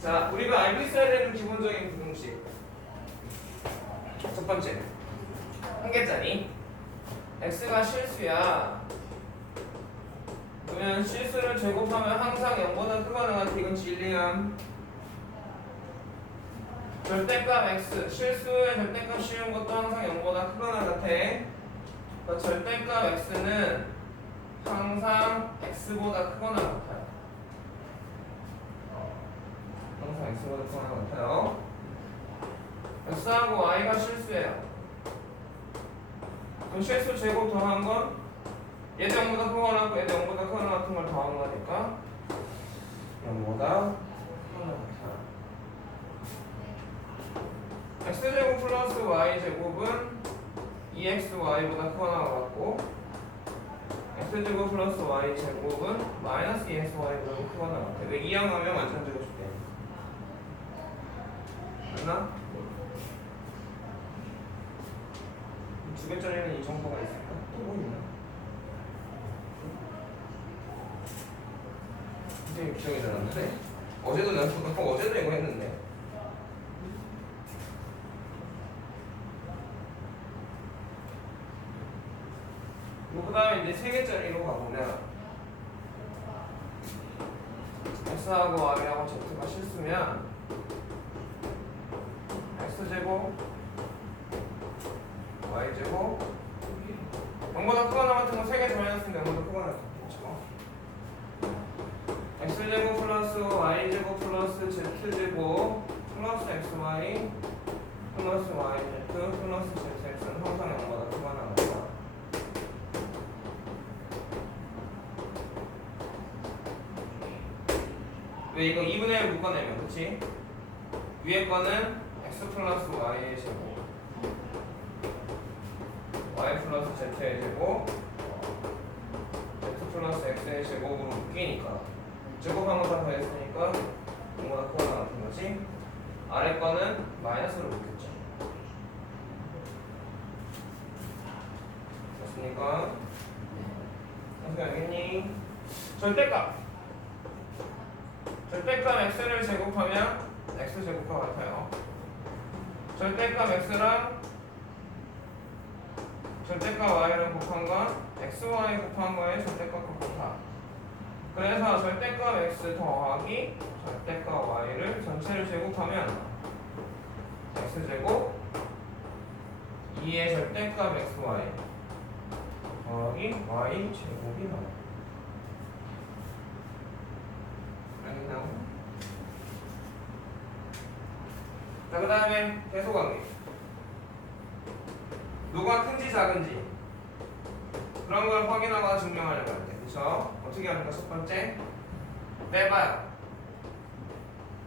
자, 우리가 알고 있어야 되는 기본적인 부등식. 첫 번째. 한 개짜리. x가 실수야. 그러면 실수를 제곱하면 항상 0보다 크거나 같아. 이건 진리함. 절대값 x. 실수의 절대값 씌운 것도 항상 0보다 크거나 같아. 절대값 x는 항상 x보다 크거나 같아요. 항상 x보다 크거나 같아요. x하고 y가 실수예요. 그럼 실수 제곱 더한 건 얘도 0보다 크거나 같고 얘도 0보다 크거나 같은 걸 더한 거니까 0보다 크거나 같아요. x제곱 플러스 y제곱은 2xy보다 크거나 같고 x제곱 플러스 y제곱은 마이너스 2xy보다 크거나 같아 왜 이항하면 완전 제곱 맞나? 두 개짜리는 이 정도가 있을까? 또 뭐 있나? 이제 기억이 잘 안 나네 어제도 난 어제도 이거 했는데 그 다음에 이제 세 개짜리로 가보면 X하고 Y하고 Z가 실수면 X제곱 Y제곱. 0보다 크거나 같은 거세개 더 해놨으면 0보다 크거나 같겠죠. X제곱 플러스 Y제곱 플러스 Z제곱 플러스 XY 플러스 YZ 플러스 ZX는 항상 0보다 크거나 같다. 왜 이거 2분의 1 묶어내면 그치? 위에 거는 플러스 y의 제곱 y 플러스 z의 제곱 z 플러스 x의 제곱으로 묶이니까 거다 더했으니까 이거보다 크거나 같은 거지 아래 거는 마이너스로 묶였죠 됐습니까? 어떻게 알겠니? 절대값 절대값 x를 제곱하면 x 제곱과 같아요. 절대값 x랑 절대값 y를 곱한 건 xy 곱한 거의 절대값과 같아. 그래서 절대값 x 더하기 절대값 y를 전체를 제곱하면 x 제곱 2의 절대값 xy 더하기 y 제곱이 나와요. 알겠나요? 자, 그 다음에 계속관계. 누가 큰지 작은지 그런 걸 확인하거나 증명하려고 할 때, 그쵸? 어떻게 하는가? 첫 번째, 빼봐요.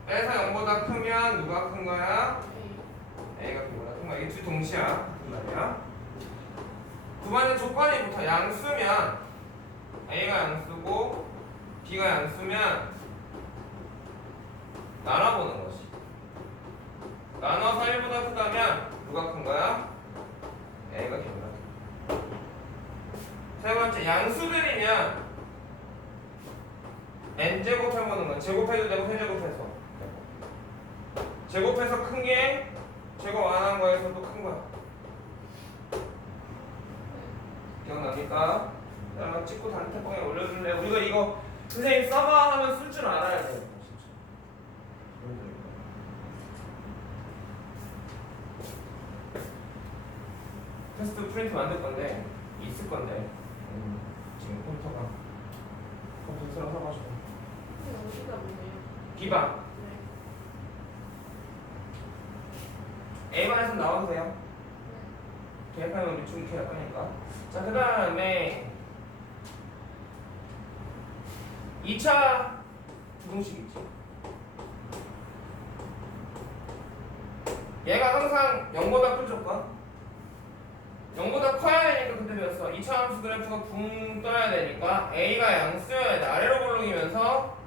빼서 0보다 크면 누가 큰 거야? A가 B보다 큰 거야. 이게 두 동시야. 그 말이야. 두 번째 조건이 붙어. 양수면 A가 양수고 B가 양수면 나눠보는 것이. 나눠서 1보다 크다면 누가 큰 거야? A가 기보다 큰 세 번째, 양수들이면 n제곱 해보는 거야. 제곱해도 되고 세제곱해서. 제곱해서 큰 게 제곱 안 한 거에서도 큰 거야. 기억납니까? 자, 찍고 단태방에 올려줄래? 우리가 이거 선생님 써봐 하면 쓸 줄 알아야 돼. 테스트 프린트 만들 건데 있을 건데 음, 지금 컴퓨터가 컴퓨터 새로 사가지고 어디가 뭐예요? 기반 네. A반에서 나와도 돼요 계획하면 우리 중 계획 하니까 자 그 다음에 2차 부동식 있지 얘가 항상 0보다 큰 조건? 0보다 커야 되니까 그때 배웠어. 2차 함수 그래프가 붕 떠야 되니까 A가 양수여야 돼. 아래로 볼록이면서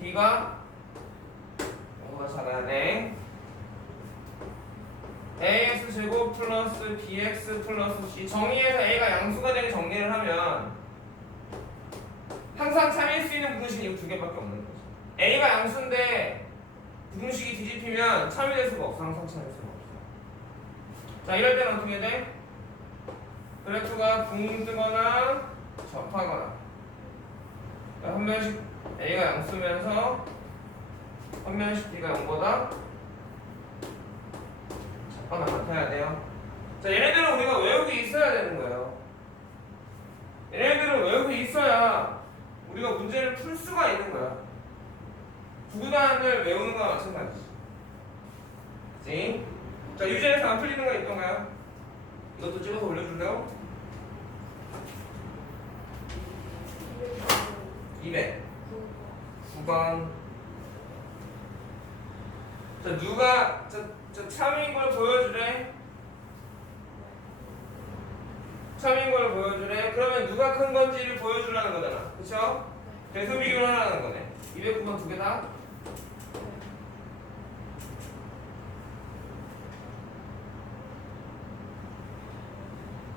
D가 0보다 작아야 돼 ax 제곱 플러스 bx 플러스 c 정의에서 a가 양수가 되는 정리를 하면 항상 참일 수 있는 부등식이 두 개밖에 없는 거지. a가 양수인데 부등식이 뒤집히면 될 수가 없어. 항상 참일 수가 없어. 자, 이럴 때는 어떻게 돼? 그래프가 붕 뜨거나 접하거나 그러니까 한 면씩 A가 양수면서 한 면씩 B가 0보다 작거나 같아야 돼요. 자, 얘네들은 우리가 외우고 있어야 되는 거예요. 얘네들은 외우고 있어야 우리가 문제를 풀 수가 있는 거야. 구구단을 외우는 거와 마찬가지지. 자, 유제에서 안 풀리는 거 있던가요? 이것도 찍어서 올려줄래요? 200. 9번. 자, 누가, 저, 저 참인 걸 보여주래? 참인 걸 보여주래? 그러면 누가 큰 건지를 보여주라는 거잖아. 그쵸? 대수 비교를 하라는 거네. 209번 두 개 다?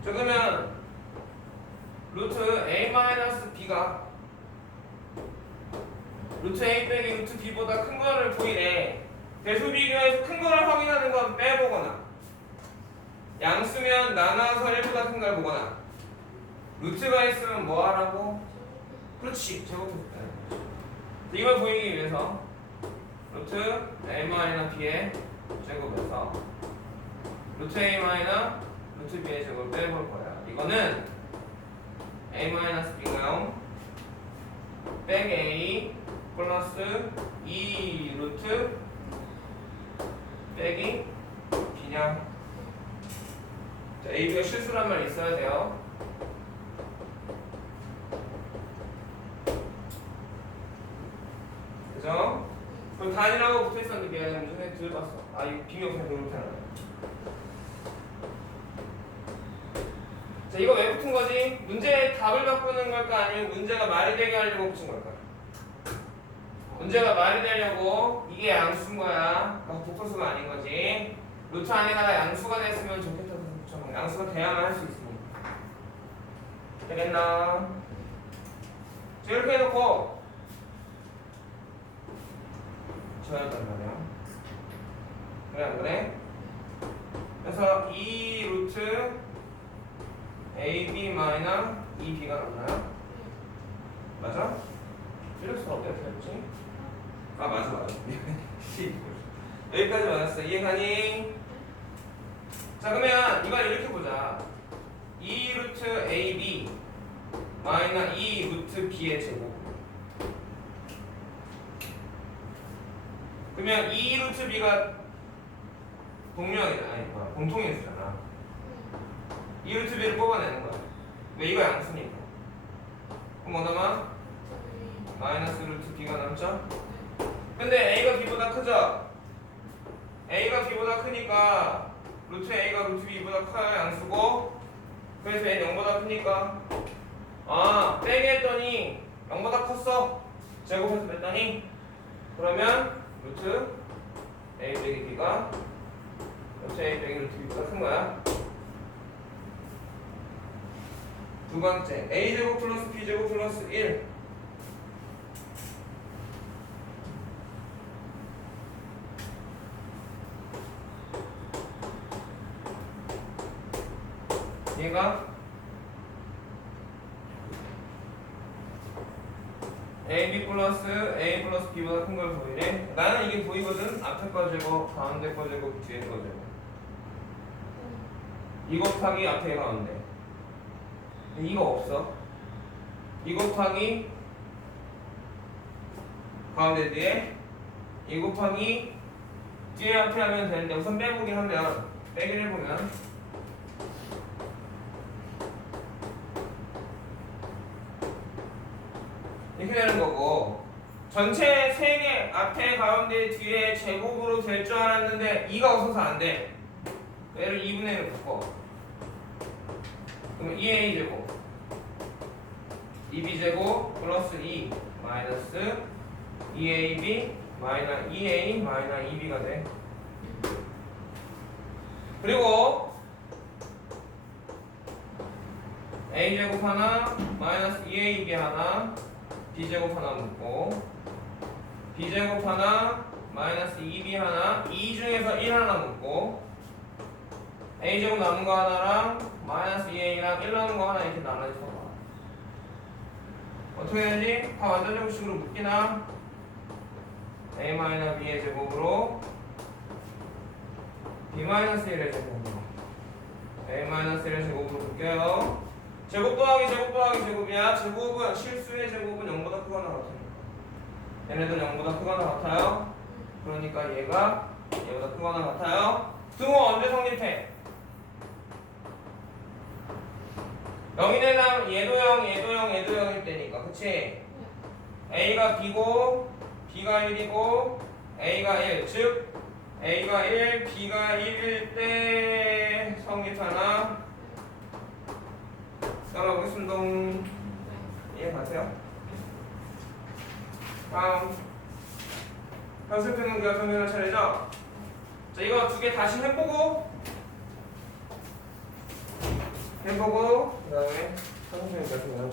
자, 그러면 루트 a-b가 루트 a 빼기 루트 b보다 큰 거를 보이래. 대수 비교에서 큰 거를 확 인하는 건 빼보거나 양수면 나눠서 1보다 큰걸 보거나 루트가 있으면 뭐 하라고? 그렇지 제곱해서 이걸 보이기 위해서 루트 a 마이너 b의 제곱에서 루트 a 루트 b의 제곱을 빼볼 거야 이거는 a 마이너스 b가 0 빼기 a 플러스 2 루트 빼기 b냐 자, AB가 실수란 말 있어야 돼요. 그죠? 그럼 단이라고 붙어 있었는데 미안해 무슨 들어봤어. 아 이거 비명생 그렇게 하나. 자 이거 왜 붙은 거지? 문제의 답을 바꾸는 걸까 아니면 문제가 말이 되게 하려고 붙인 걸까? 문제가 말이 되려고 이게 양수인 거야. 아, 복소수가 아닌 거지. 루트 안에다가 양수가 됐으면 좋겠다고 거야. 양수가 돼야만 할 수 있으니까. 되겠나? 자, 이렇게 해놓고 지워야단 말이야. 그래 안 그래? 그래서 2 루트 AB 마이너 2B가 나오나요? 맞아? 이럴 수가 어떻게 됐지? 아 맞아 맞아. 여기까지 맞았어. 이해가니? 자 그러면 이걸 이렇게 보자. 2 루트 AB 마이너 2 루트 B의 제곱. 그러면 2 루트 B가 동명이다 아니 뭐야 공통인수잖아. 2 루트 B를 뽑아내는 거야. 왜 이거 양수니까? 그럼 뭐나마? 마이너스 루트 B가 남죠? 근데 A가 B보다 크죠? A가 B보다 크니까 루트 A가 루트 B보다 커야 양수고. 그래서 N 0보다 크니까. 아 빼기 했더니 0보다 컸어. 제곱해서 뺐더니. 그러면 루트 A 빼기 B가 루트 A 빼기 루트 B보다 큰 거야. 두 번째 A제곱 플러스 B제곱 플러스 1 얘가 AB 플러스 A 플러스 B보다 큰 걸 보이네. 나는 이게 보이거든. 앞에 거 제곱 가운데 거 제곱 뒤에 거 제곱 이 곱하기 앞에 가운데. 이거 없어. 이 곱하기 가운데 뒤에. 이 곱하기 뒤에 앞에 하면 되는데 우선 빼보긴 하면 빼긴 해보면 되는 거고 전체 세 개 앞에 가운데 뒤에 제곱으로 될 줄 알았는데 2가 없어서 안 돼. 얘를 2분의 1로 바꿔. 그럼 2a 제곱 2b 제곱 플러스 2 마이너스 2ab 마이너 2a 마이너 2b가 돼. 그리고 a 제곱 하나 마이너스 2ab 하나 b제곱 하나 묶고 b제곱 하나 마이너스 2b 하나 2 중에서 1 하나 묻고 a제곱 남은 거 하나랑 마이너스 2a랑 1 남은 거 하나 이렇게 나눠서 봐 어떻게 되지? 다 완전 제곱식으로 묶이나 a 마이너스 b의 제곱으로 b 마이너스 1의 제곱으로 a 마이너스 1의 제곱으로 묶여요 제곱 더하기 제곱 더하기 제곱이야. 제곱은 실수의 제곱은 0보다 크거나 같으니까 얘네들 0보다 크거나 같아요? 그러니까 얘가 얘보다 크거나 같아요? 등호 언제 성립해? 0이 남 얘도 0 얘도 0 얘도 0일 때니까 그치? A가 B고 B가 1이고 A가 1 즉 A가 1 B가 1일 때 성립하나 따라오겠습니다 이해 가세요? 다음 연습해놓은 게 정리할 차례죠? 자 이거 두 개 다시 해보고 해보고 그 다음에 선생님이 같은 거